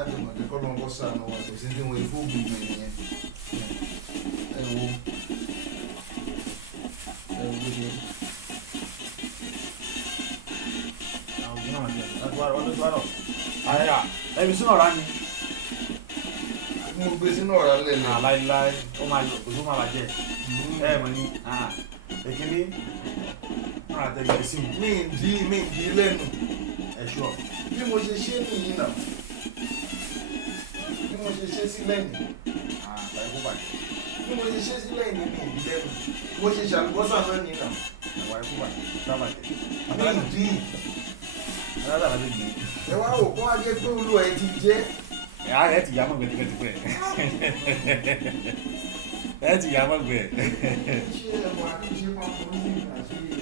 àjùmọ̀ kí kọ́lọ́n kọ́ sànù wa kò sí ní wọn ifú gbìmọ̀ nìyẹn ẹ wo gbèdé. Ẹbí sínú ọ̀rá ni. Mo gbé sínú ọ̀rá lẹ́lẹ̀. Láíláí ó máa yọ kò tó máa bàjẹ́. Ẹ mọ̀ ní èkíní máa tẹ̀lé sí mi. Mi ń di lẹ́nu. Ẹ̀ṣọ́. Bí mo ṣe ṣe nìyí náà. Bí mo ṣe ṣe sí lẹ́yìn. Àtàrí kó bàjẹ́. Bí mo ṣe ṣe sí lẹ́yìn ní mi ń di lẹ́nu. Mo ṣe ṣàlùbọ́sà náà nìyí náà. Àtàrí kó bàjẹ́. Sábàjẹ́. Mi ń di. Aláàbà lè gbé. Ẹ wá wò kó wá jẹ́ pé olúwa ẹ ti jẹ́. Ẹ ti yá mọ̀ gbẹ̀dẹ̀gbẹ̀. Ẹ ti yá mọ̀ gbẹ̀. Ṣé ẹ̀wọ̀n àti ṣe máa fọ́ ní ìgbà sí i?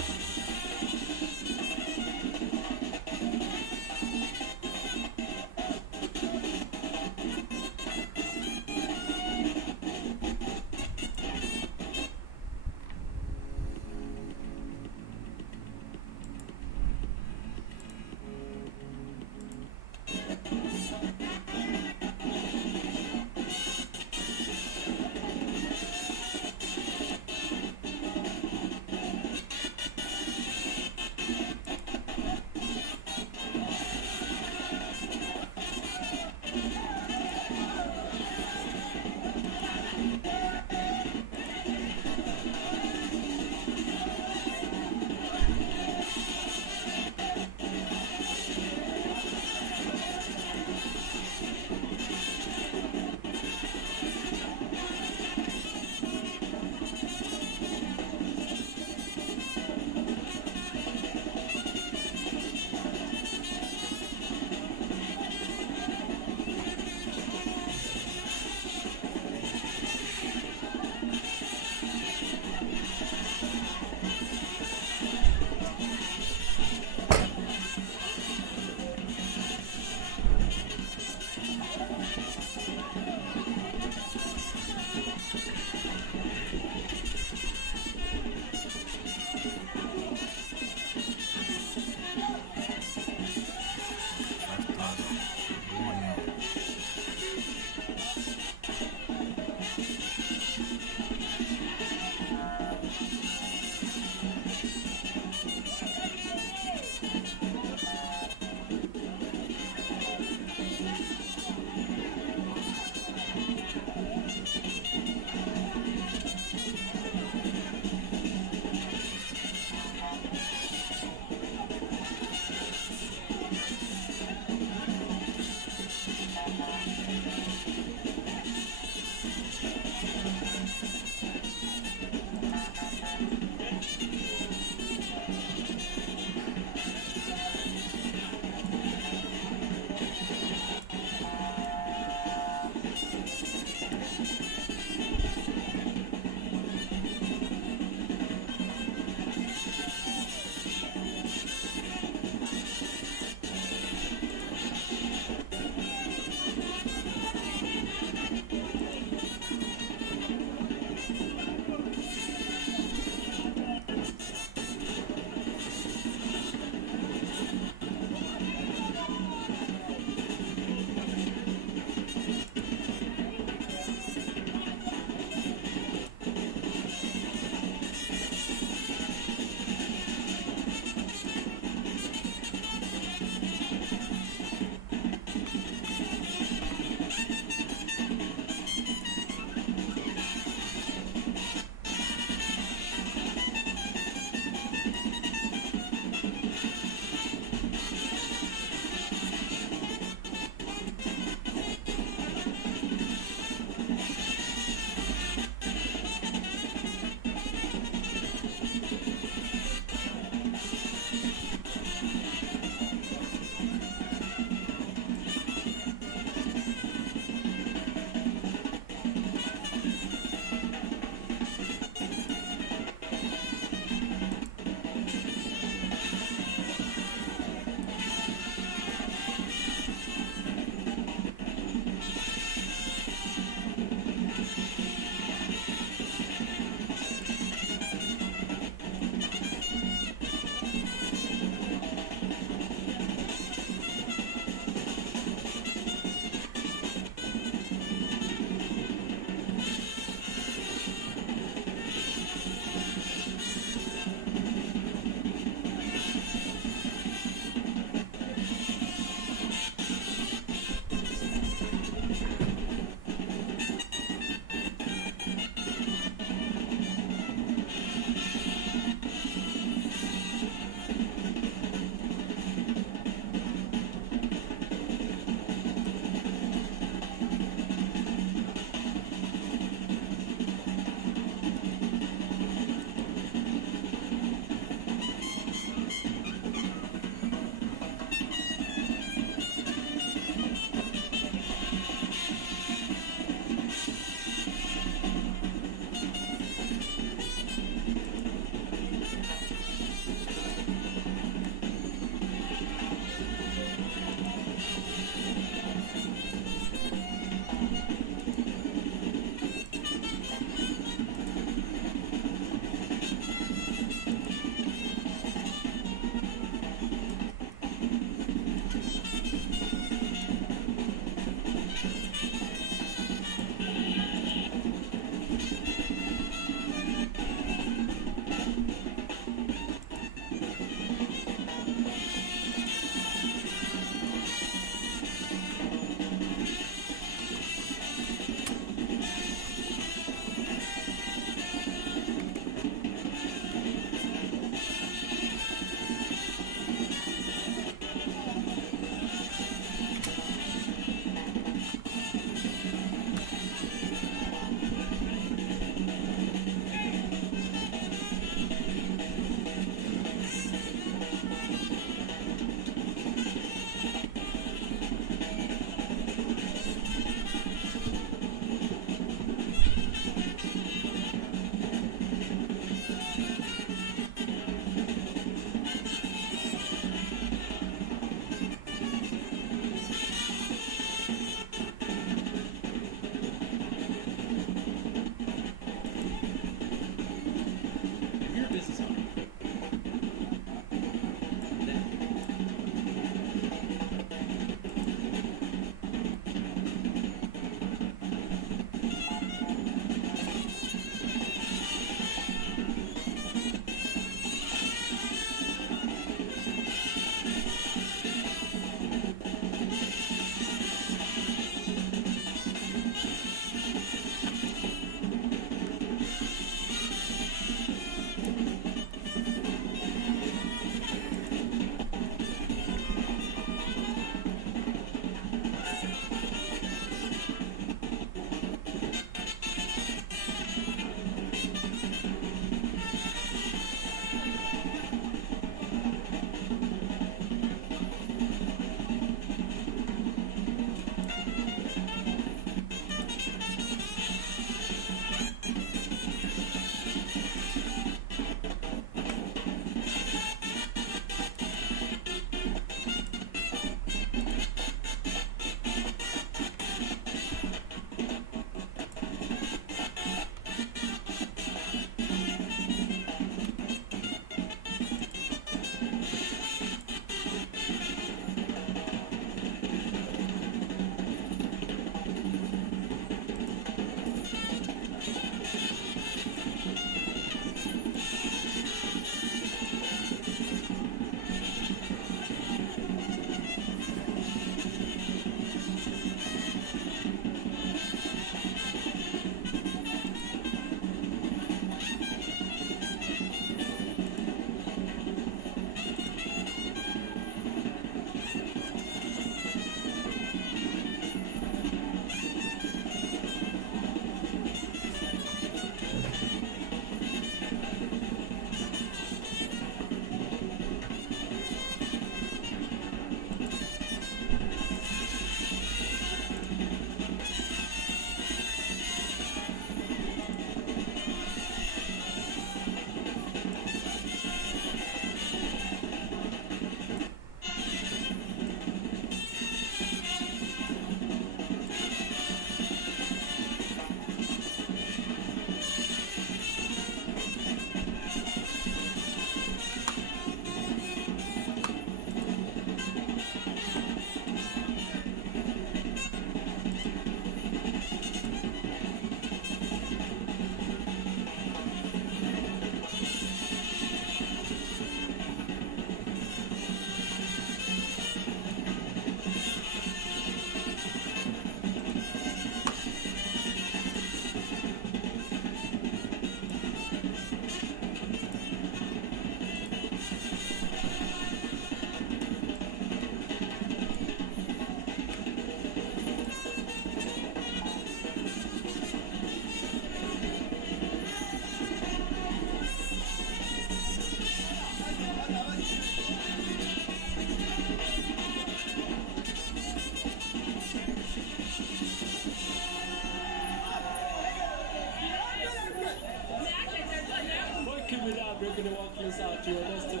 making the work closer to your doorstep.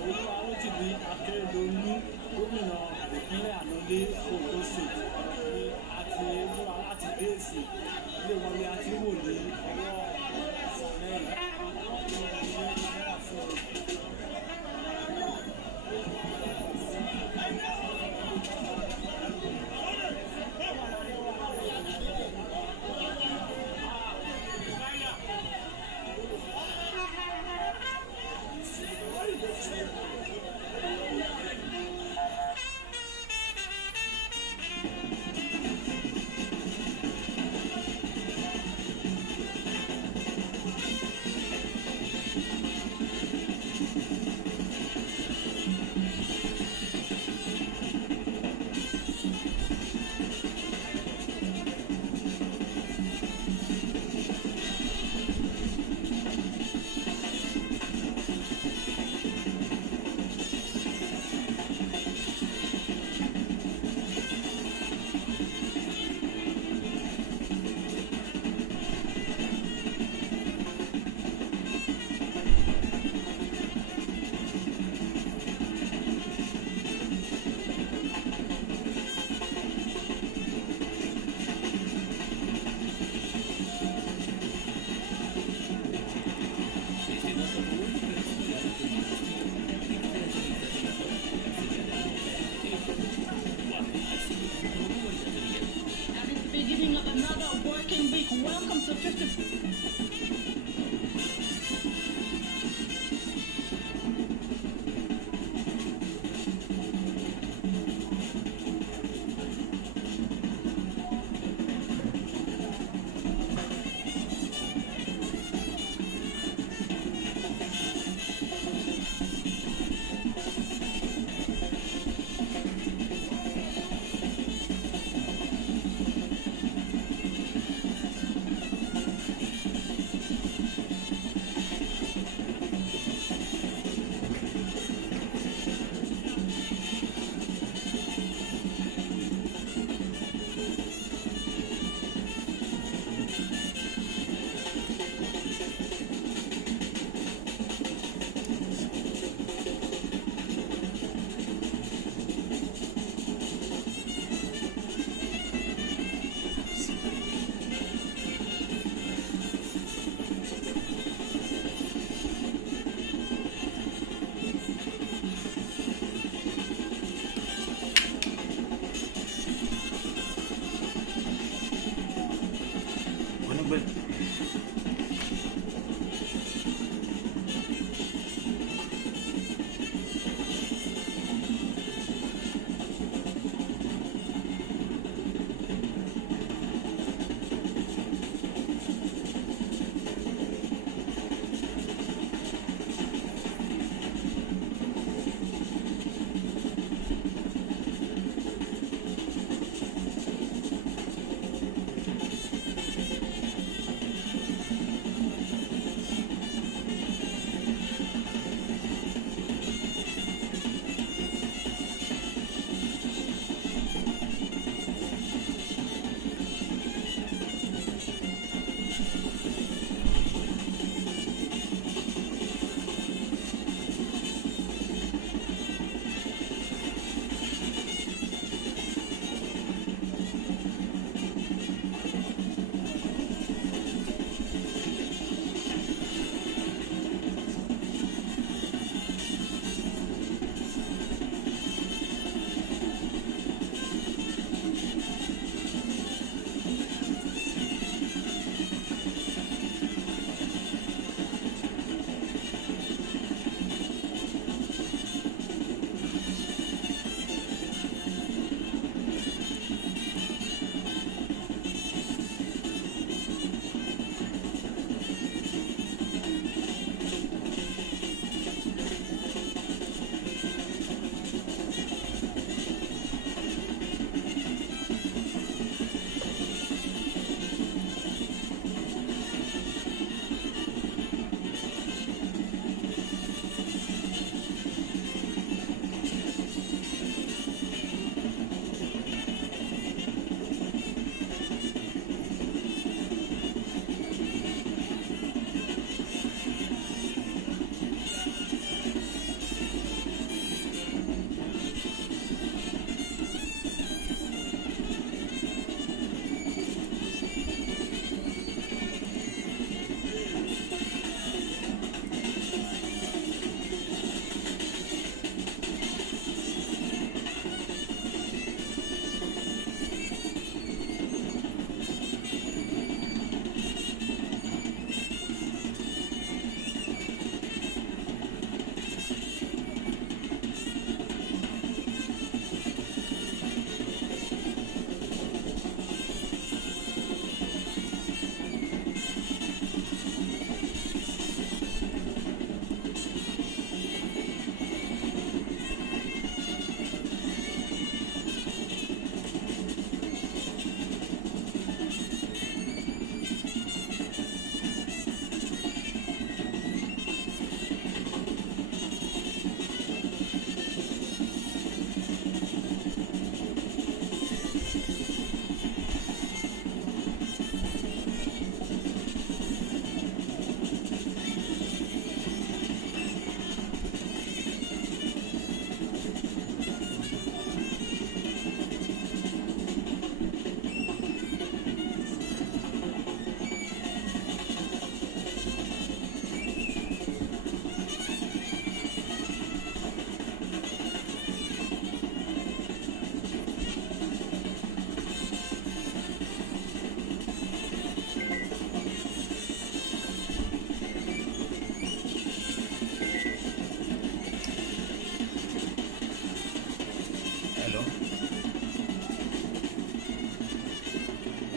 Olúwa ló ti di Akérédolú gómìnà ìpínlẹ̀ Ànọ́dé Ogun State ní àti múra láti dé èsì ilé wọn ni a ti wò ní ọwọ́ ìsàlẹ̀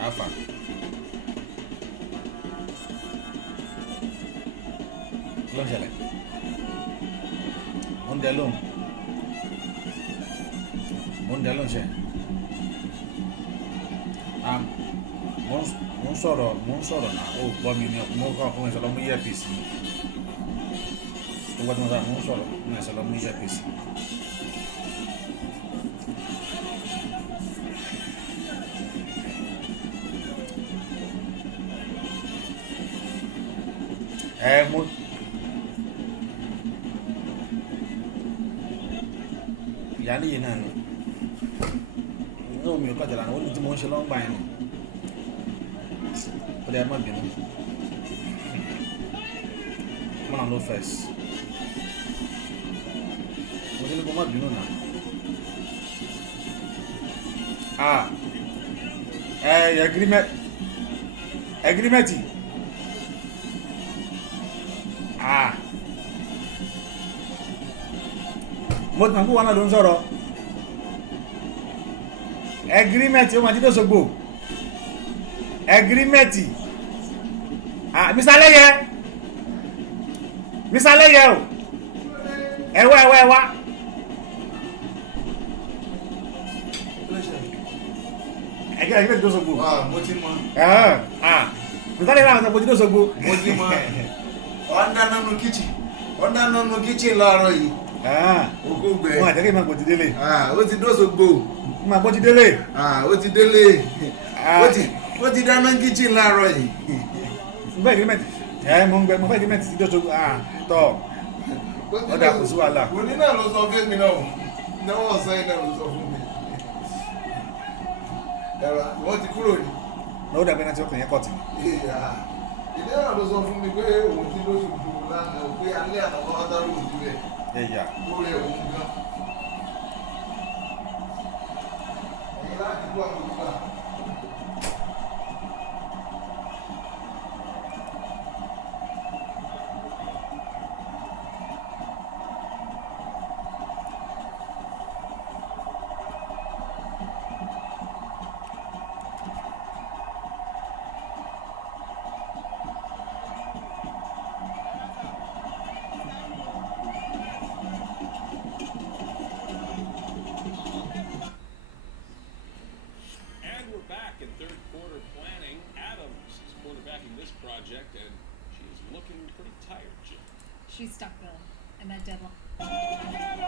Alpha. Kí ló ń ṣẹlẹ̀? Mo ń dẹ lóhùn. Mo ń dẹ lóhùn ṣe. Mo ń sọ̀rọ̀ náà. Ó gbọ́ mi ní mo kọ́ ọkùnrin ìṣọ̀lọ́ mú earpiece. Tó gbọ́ tí mo sọ mo ń sọ̀rọ̀ ọkùnrin ìṣọ̀lọ́ mú earpiece. Mo ìyá níyì náà nù ní omi ò kọjá lánàá ó ní tí mo ń ṣe lọ́ngbà yẹn nù ó dẹ̀ má bínú mo náà ló fẹ́s mo ti ní kó má bínú náà ẹgírímẹ́tì mo tàn kó wọn náà ló ń sọ̀rọ̀ ẹgírímẹ́tì ó máa jídó sogbo ẹgírímẹ́tì Mr. Lẹ́yẹ o ẹwà ẹgírímẹ́tì tó sogbo mo ti mọ. Mr. Lẹ́yẹ náà mo jídó sogbo mo ti mọ. ọ̀n dáná nínú kíchìn láàárọ̀ yìí. Oko gbẹ. Wọ́n àtẹ́kẹ́ máa gbòtí délé. Ó ti dóṣogbo. Máa gbòtí délé. Ó ti délé. Ó ti dáná kíchìn láàárọ̀ yìí. Mo fẹ́ agreement. Mo fẹ́ agreement ti dóṣogbo. Tọ́. Ó dà kò sí wàhálà. Òní náà ló sọ fún mi náà. Náà wọ́n sọ yìí náà ló sọ fún mi. Ẹ̀rọ wọ́n ti kúrò ní. Ó dàbí náà tí ọkùnrin yẹn kọ̀ tì mí. Ìdí náà ló sọ fún mi pé òun ti dóṣogbo lánàá pé alẹ́ àná wọn á dárò òjú rẹ̀. Ẹ̀yà. Lórí òun gan. Ẹ̀yin láti gbọ́ àwọn olùgbà. She's stuck though, and that deadline.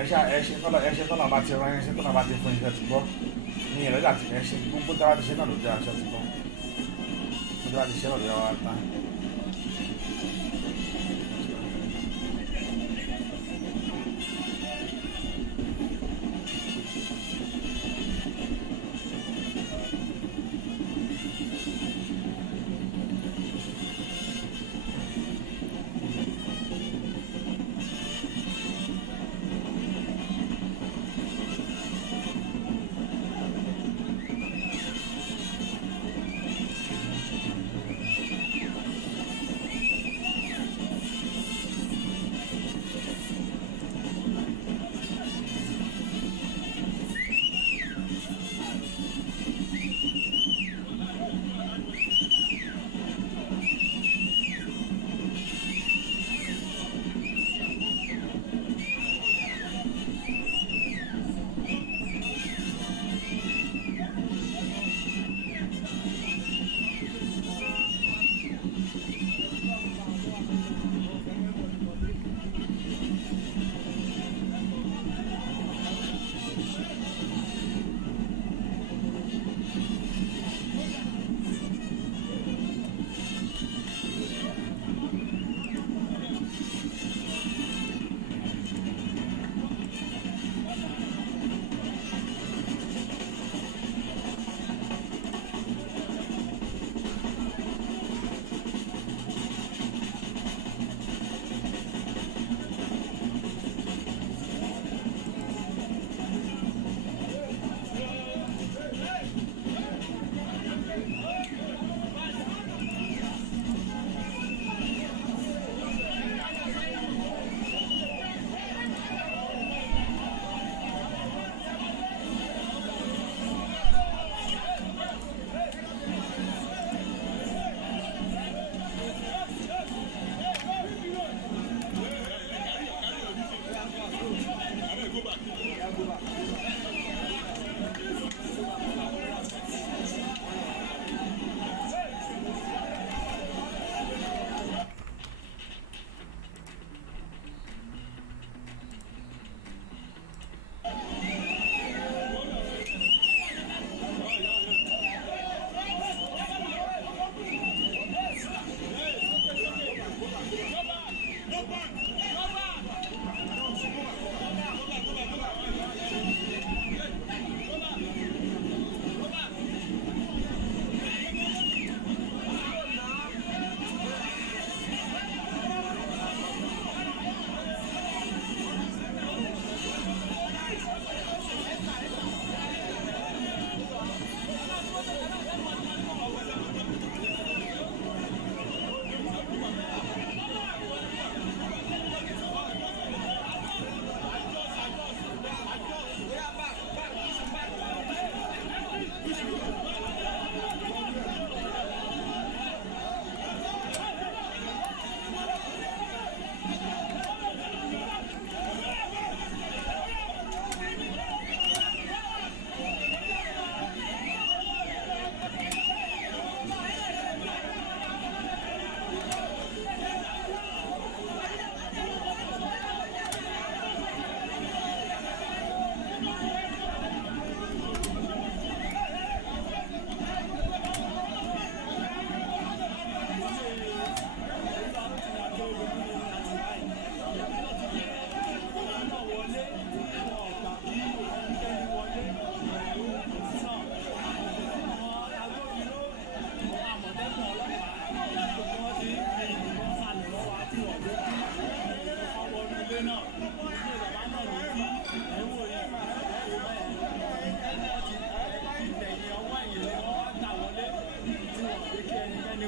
ẹṣẹ tọ́nà bá ti rán ẹṣẹ tọ́nà bá ti fún iṣẹ́ ti gbọ́ ní ìrẹ́lẹ̀ àti ẹṣẹ gbogbo tí a bá ti ṣe náà ló jẹ́ aṣọ ti gbọ́ gbogbo tí a bá ti ṣe náà ló yẹ wá tán.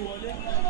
wọlé